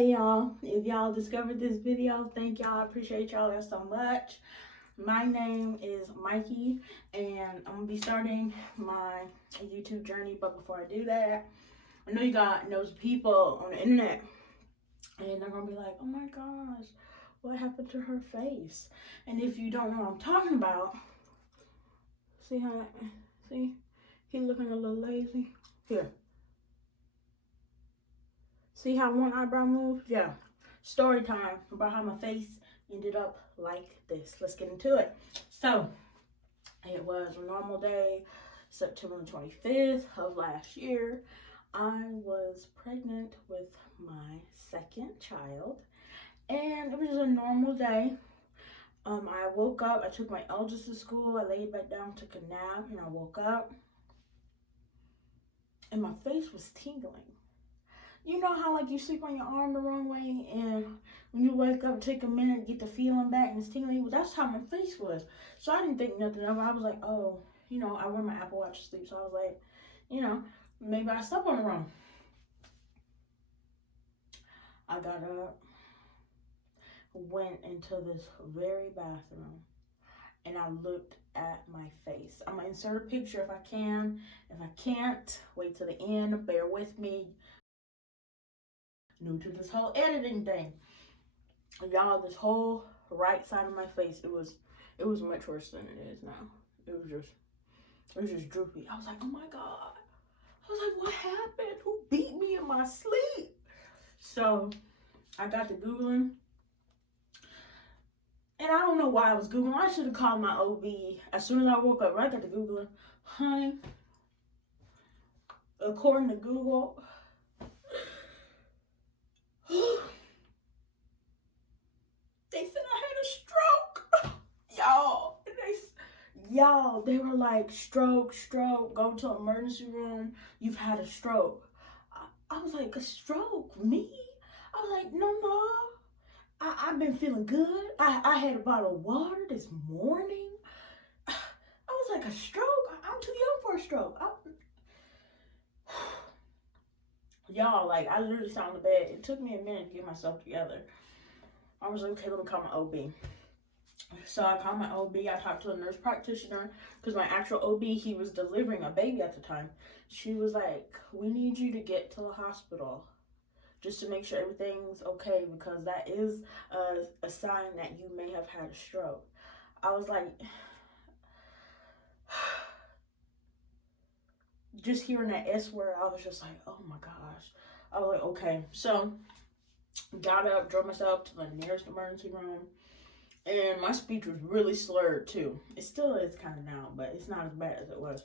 Hey y'all, if y'all discovered this video, thank y'all. I appreciate y'all so much. My name is Mikey and I'm gonna be starting my YouTube journey, but before I do that, I know you got those people on the internet and they're gonna be like, oh my gosh, what happened to her face? And if you don't know what I'm talking about, see he looking a little lazy. Here. See how one eyebrow moved? Yeah. Story time about how my face ended up like this. Let's get into it. So, it was a normal day, September 25th of last year. I was pregnant with my second child, and it was a normal day. I woke up, I took my eldest to school, I laid back down, took a nap, and I woke up, and my face was tingling. You know how like you sleep on your arm the wrong way and when you wake up, take a minute, get the feeling back and it's tingling? Well, that's how my face was. So I didn't think nothing of it. I was like, oh, I wear my Apple Watch to sleep. So I was like, maybe I slept on the wrong. I got up, went into this very bathroom, and I looked at my face. I'm going to insert a picture if I can. If I can't, wait till the end. Bear with me. New to this whole editing thing, y'all. This whole right side of my face, it was much worse than it is now. It was just droopy. I was like, oh my god. I was like, what happened? Who beat me in my sleep? So I got to Googling, and I don't know why I was Googling. I should have called my OB as soon as I woke up. Right, I got to Googling, honey. According to Google, they said I had a stroke. Y'all, they were like, stroke, go to emergency room. You've had a stroke. I was like, a stroke? Me? I was like, no. I've been feeling good. I had a bottle of water this morning. I was like, a stroke? I'm too young for a stroke. Y'all, like, I literally sat on the bed. It took me a minute to get myself together. I was like, okay, let me call my OB. So I called my OB. I talked to a nurse practitioner because my actual OB, he was delivering a baby at the time. She was like, we need you to get to the hospital just to make sure everything's okay, because that is a sign that you may have had a stroke. I was like, just hearing that S word, I was just like, oh my gosh. I was like, okay. So got up, drove myself to the nearest emergency room, and my speech was really slurred too. It still is kind of now, but it's not as bad as it was.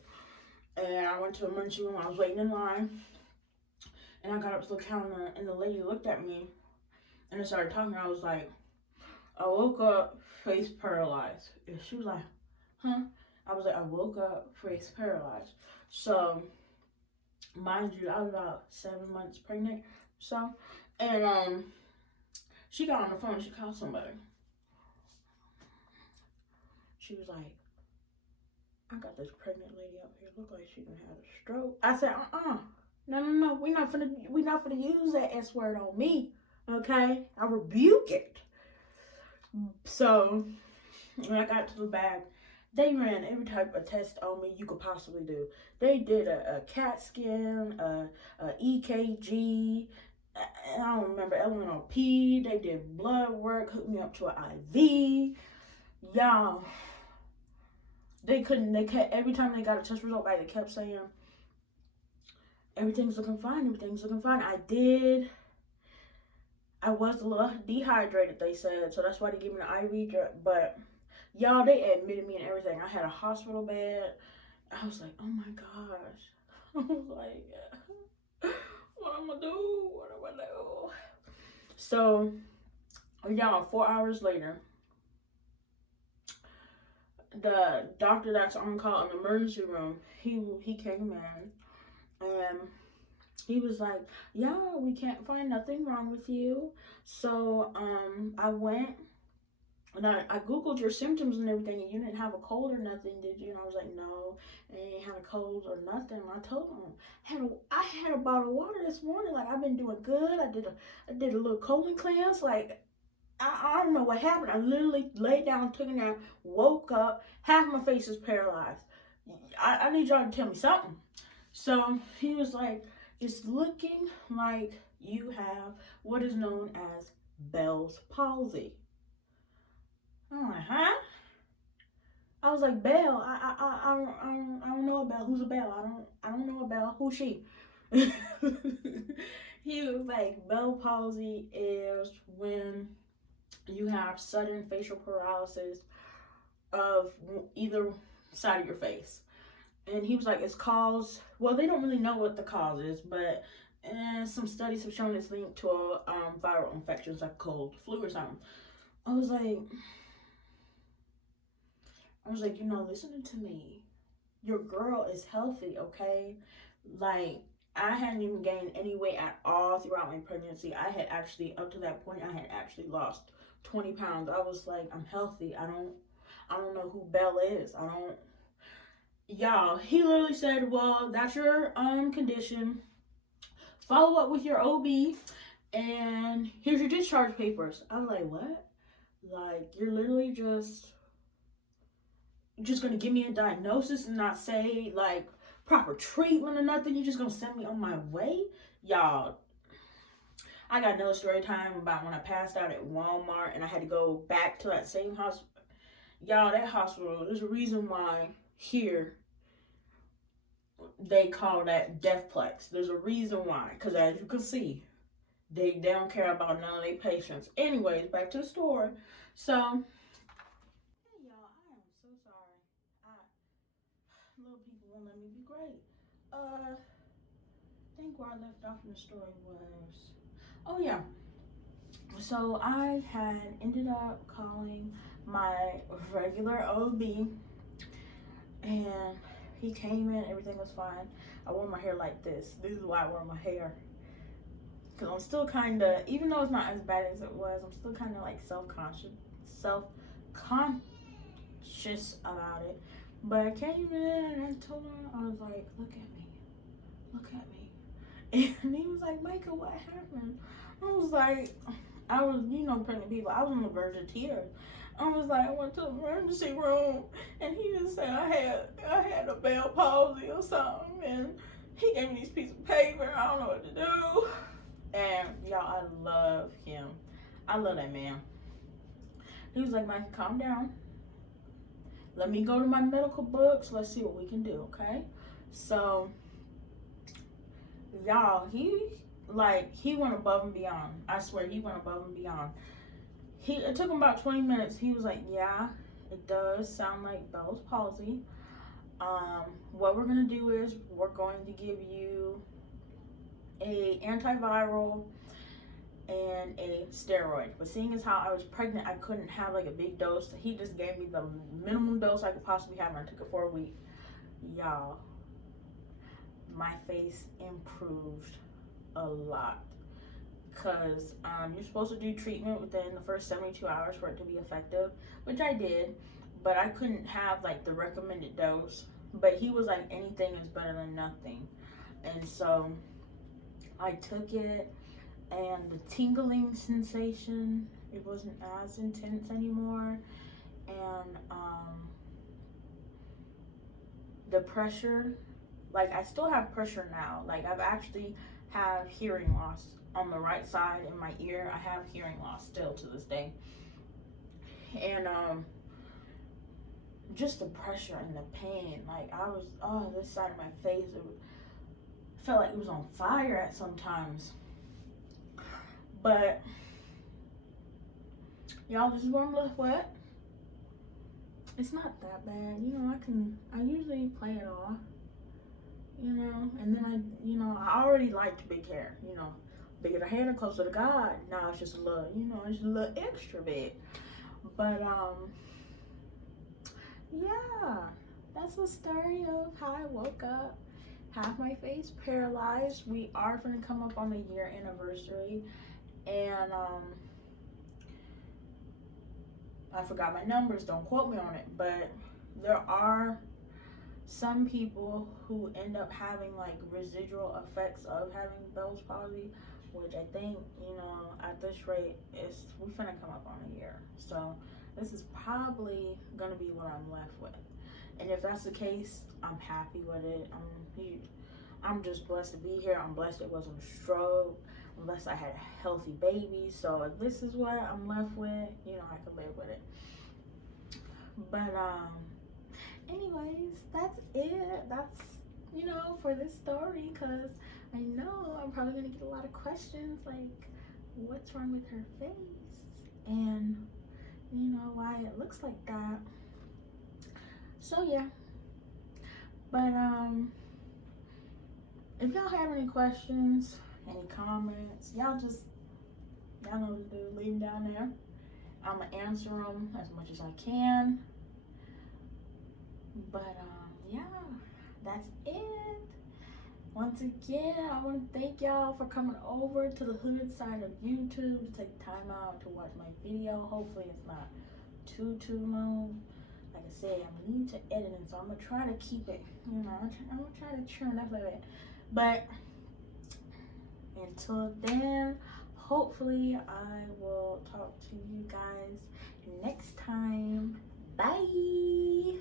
And I went to the emergency room. I was waiting in line, and I got up to the counter, and the lady looked at me, and I started talking. I was like, I woke up face paralyzed. And she was like, huh? I was like, I woke up face paralyzed. So, mind you, I was about 7 months pregnant. So, and she got on the phone. She called somebody. She was like, I got this pregnant lady up here. Look like she done had a stroke. I said, no. We're not finna use that S word on me. Okay? I rebuke it. So when I got to the back, they ran every type of test on me you could possibly do. They did a CAT scan, a EKG, I don't remember, LNOP. They did blood work, hooked me up to an IV. Y'all, they kept, every time they got a test result back, they kept saying, everything's looking fine. I was a little dehydrated, they said, so that's why they gave me the IV drip. But y'all, they admitted me and everything. I had a hospital bed. I was like, oh my gosh. I was like, what am I do? So, y'all, 4 hours later, the doctor that's on call in the emergency room, he came in, and he was like, yeah, we can't find nothing wrong with you. So I went And I Googled your symptoms and everything, and you didn't have a cold or nothing, did you? And I was like, no, I ain't had a cold or nothing. And I told him, I had a bottle of water this morning. Like, I've been doing good. I did a little colon cleanse. Like, I don't know what happened. I literally laid down, took a nap, woke up, half my face is paralyzed. I need y'all to tell me something. So he was like, it's looking like you have what is known as Bell's palsy. I'm like, huh? I was like, Belle, I don't know about who's a Belle. I don't know about who she. He was like, Bell palsy is when you have sudden facial paralysis of either side of your face. And he was like, it's caused, well, they don't really know what the cause is, but some studies have shown it's linked to a viral infections like cold, flu or something. I was like, listening to me. Your girl is healthy, okay? Like, I hadn't even gained any weight at all throughout my pregnancy. I had actually, up to that point, I had actually lost 20 pounds. I was like, I'm healthy. I don't know who Belle is. Y'all, he literally said, well, that's your condition. Follow up with your OB, and here's your discharge papers. I was like, what? Like, you're literally just gonna give me a diagnosis and not say like proper treatment or nothing. You're just gonna send me on my way? Y'all, I got another story time about when I passed out at Walmart and I had to go back to that same hospital. Y'all, that hospital, there's a reason why here they call that deathplex. There's a reason why, because as you can see, they don't care about none of their patients. Anyways, back to the story. So little people won't let me be great. I think where I left off in the story was, oh yeah. So I had ended up calling my regular OB, and he came in. Everything was fine. I wore my hair like this. This is why I wore my hair, because I'm still kind of, even though it's not as bad as it was, I'm still kind of like self-conscious about it. But I came in and I told him, I was like, look at me. And he was like, Micah, what happened? I was like, pregnant people, I was on the verge of tears. I was like, I went to the emergency room, and he just said I had a Bell palsy or something, and he gave me these pieces of paper. I don't know what to do. And y'all, I love him. I love that man. He was like, Micah, calm down. Let me go to my medical books. Let's see what we can do, okay? So, y'all, he went above and beyond. I swear, he went above and beyond. It took him about 20 minutes. He was like, yeah, it does sound like Bell's palsy. What we're going to do is we're going to give you a antiviral and a steroid. But seeing as how I was pregnant, I couldn't have like a big dose. He just gave me the minimum dose I could possibly have, and I took it for a week. Y'all, my face improved a lot, because you're supposed to do treatment within the first 72 hours for it to be effective, which I did, but I couldn't have like the recommended dose. But he was like, anything is better than nothing. And so I took it, and the tingling sensation, it wasn't as intense anymore. And the pressure, like, I still have pressure now. Like, I've actually have hearing loss on the right side in my ear. I have hearing loss still to this day. And just the pressure and the pain, like, this side of my face, it felt like it was on fire at sometimes. But y'all, this is where I'm left with. It's not that bad, I usually play it off, and then I already liked big hair, bigger the hair, the closer to God. Now it's just a little, it's a little extra big. But yeah, that's the story of how I woke up, half my face paralyzed. We are gonna come up on the year anniversary, and I forgot my numbers, don't quote me on it, but there are some people who end up having like residual effects of having Bell's palsy, which I think, you know, at this rate, we finna come up on a year. So this is probably gonna be what I'm left with. And if that's the case, I'm happy with it. I'm just blessed to be here. I'm blessed it wasn't a stroke. I'm blessed I had a healthy baby. So if this is what I'm left with, you know, I can live with it. But anyways, that's it. That's, you know, for this story, because I know I'm probably gonna get a lot of questions like, what's wrong with her face, and you know, why it looks like that. So yeah, but if y'all have any questions, any comments, y'all know what to do, leave them down there. I'm gonna answer them as much as I can. But yeah, that's it. Once again, I want to thank y'all for coming over to the hood side of YouTube to take time out to watch my video. Hopefully it's not too long. Like I said, I'm new to editing, so I'm gonna try to keep it, you know, I'm gonna try to churn up a bit. But until then, hopefully I will talk to you guys next time. Bye.